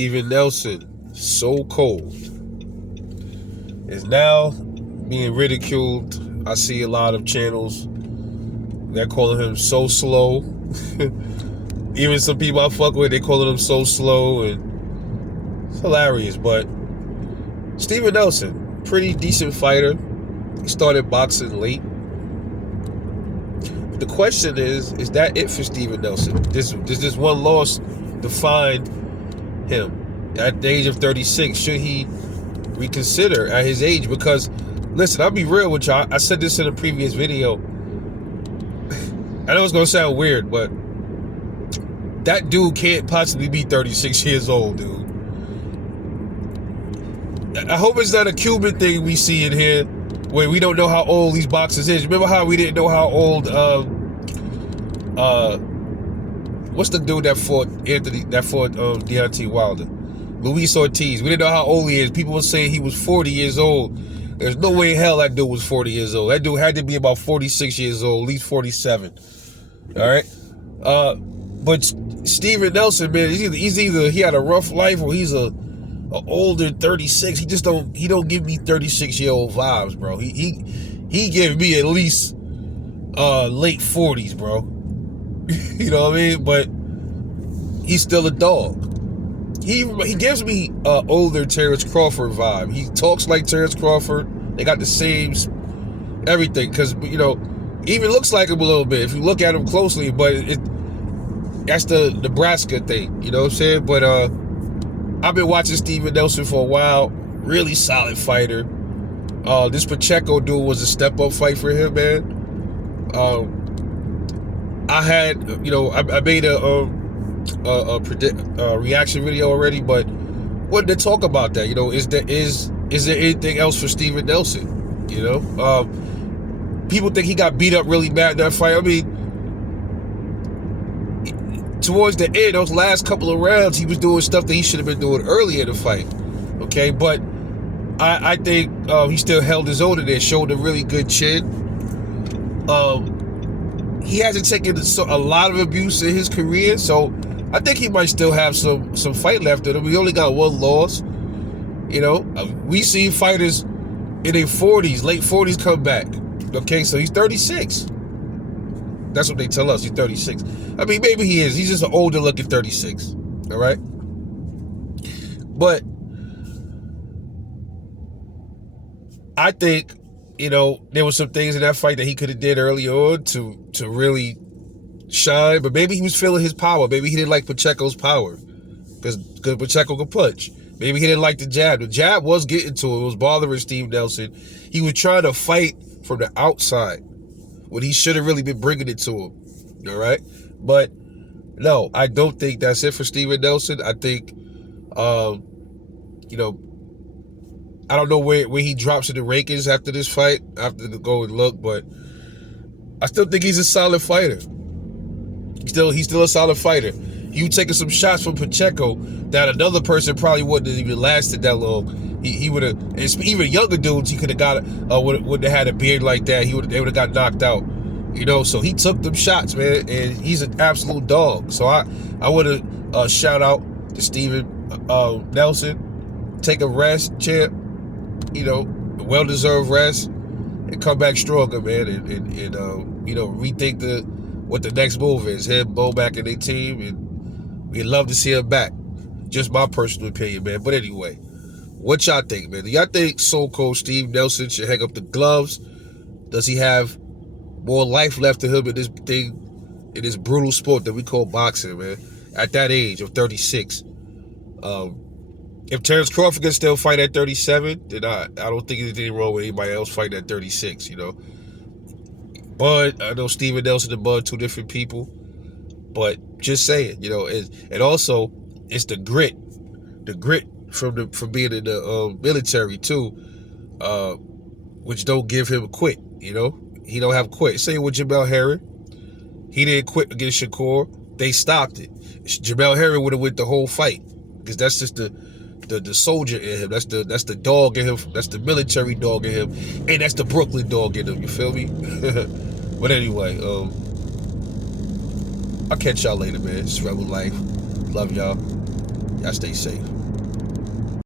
Steven Nelson, so cold, is now being ridiculed. I see a lot of channels that calling him so slow. Even some people I fuck with, they calling him so slow, and it's hilarious. But Steven Nelson, pretty decent fighter. He started boxing late. The question is that it for Steven Nelson? Does this one loss define him at the age of 36? Should he reconsider at his age? Because, listen, I'll be real with y'all. I said this in a previous video. I know it's going to sound weird, but that dude can't possibly be 36 years old, dude. I hope it's not a Cuban thing we see in here where we don't know how old these boxers is. Remember how we didn't know how old what's the dude that fought Deontay Wilder? Luis Ortiz. We didn't know how old he is. People were saying he was 40 years old. There's no way in hell that dude was 40 years old. That dude had to be about 46 years old, at least 47. All right? But Steven Nelson, man, he's either he had a rough life or he's a older 36. He don't give me 36-year-old vibes, bro. He gave me at least late 40s, bro. You know what I mean? But he's still a dog. He gives me older Terrence Crawford vibe. He talks like Terrence Crawford. They got the same everything, because, you know, even looks like him a little bit if you look at him closely. But that's the Nebraska thing, you know what I'm saying? But I've been watching Steven Nelson for a while. Really solid fighter. This Pacheco dude was a step-up fight for him, man. I had, you know, I made a reaction video already, but wanted to talk about that. You know, is there anything else for Steven Nelson? You know, people think he got beat up really bad in that fight. I mean, towards the end, those last couple of rounds, he was doing stuff that he should have been doing earlier in the fight. Okay, but I think he still held his own in there, showed a really good chin. He hasn't taken a lot of abuse in his career, so I think he might still have some fight left in him. He only got one loss. You know, we see fighters in their 40s, late 40s come back. Okay, so he's 36. That's what they tell us. He's 36. I mean, maybe he is. He's just an older looking 36. All right? But I think, you know, there were some things in that fight that he could have did early on to really shine. But maybe he was feeling his power. Maybe he didn't like Pacheco's power, because Pacheco could punch. Maybe he didn't like the jab. The jab was getting to him. It was bothering Steve Nelson. He was trying to fight from the outside when he should have really been bringing it to him. All right? But no, I don't think that's it for Steven Nelson. I think, you know, I don't know where he drops in the rankings after this fight. I have to go and look, but I still think he's a solid fighter. He's still a solid fighter. You taking some shots from Pacheco that another person probably wouldn't have even lasted that long. He would have, even younger dudes, he could have got, would have had a beard like that. They would have got knocked out. You know, so he took them shots, man, and he's an absolute dog. So I would have shout out to Steven Nelson. Take a rest, champ. You know, well-deserved rest, and come back stronger, man, and you know, rethink what the next move is. Him, Bo back in their team, and we'd love to see him back. Just my personal opinion, man. But anyway, what y'all think, man? Do y'all think So Cold Steve Nelson should hang up the gloves? Does he have more life left to him in this thing, in this brutal sport that we call boxing, man? At that age of 36. If Terrence Crawford can still fight at 37, then I don't think there's anything wrong with anybody else fighting at 36, you know. But I know Steven Nelson and Bud, two different people. But just saying, you know, and also it's the grit from being in the military too, which don't give him a quit, you know. He don't have quit. Same with Jamel Herring. He didn't quit against Shakur. They stopped it. Jamel Herring would have went the whole fight, because that's just the soldier in him. That's the dog in him. That's the military dog in him. And that's the Brooklyn dog in him. You feel me? But anyway, I'll catch y'all later, man. It's Rebel Life. Love y'all. Y'all stay safe.